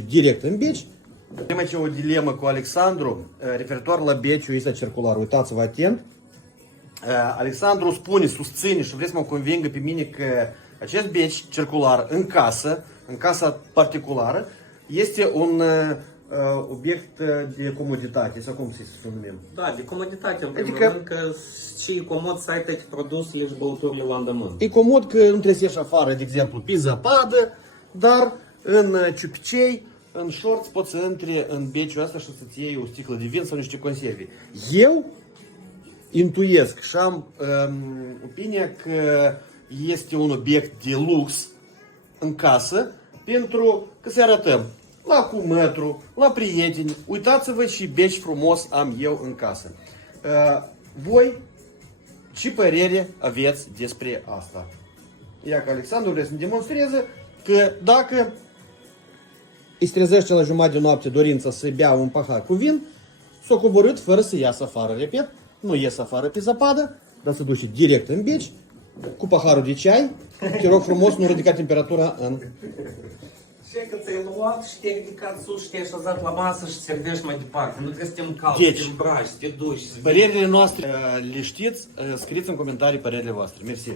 direct în beci. Avem aici o dilemă cu Alexandru referitor la beciul ăsta circular. Uitați-vă atent. Alexandru spune, susține și vrea să mă convingă pe mine că acest beci circular în casa particulară, este un obiect de comoditate, sau cum să numim? Da, de comoditate, în primul rând, că și e comod să ai toate produsele și băuturile la îndemână. E comod că nu trebuie să ieși afară, de exemplu, pe zăpadă, dar în ciupicei, în shorts, poți să intri în beciul ăsta și să-ți iei o sticlă de vin sau niște conserve. Eu intuiesc și am opinia că este un obiect de lux în casă, pentru că să arătăm la cumătru, la prieteni. Uitați-vă și beci frumos am eu în casă. Voi ce părere aveți despre asta? Ia că Alexandru vrea să-mi demonstreze că dacă îi trezește la jumătate de noapte dorința să bea un pahar cu vin, s-a coborât fără să iasă afară. Repet, nu ies afară pe zăpadă, dar se duce direct în beci, cu paharul de ceai. Te rog frumos, nu ridica temperatura în... Și că ți-ai luat și te-ai ridicat sus și te-ai așezat la masă și servești mai departe. Nu trebuie să te încalci, Deci, să te îmbraci, să te duci. Părerile noastre le știți, scrieți în comentarii părerile voastre. Mersi.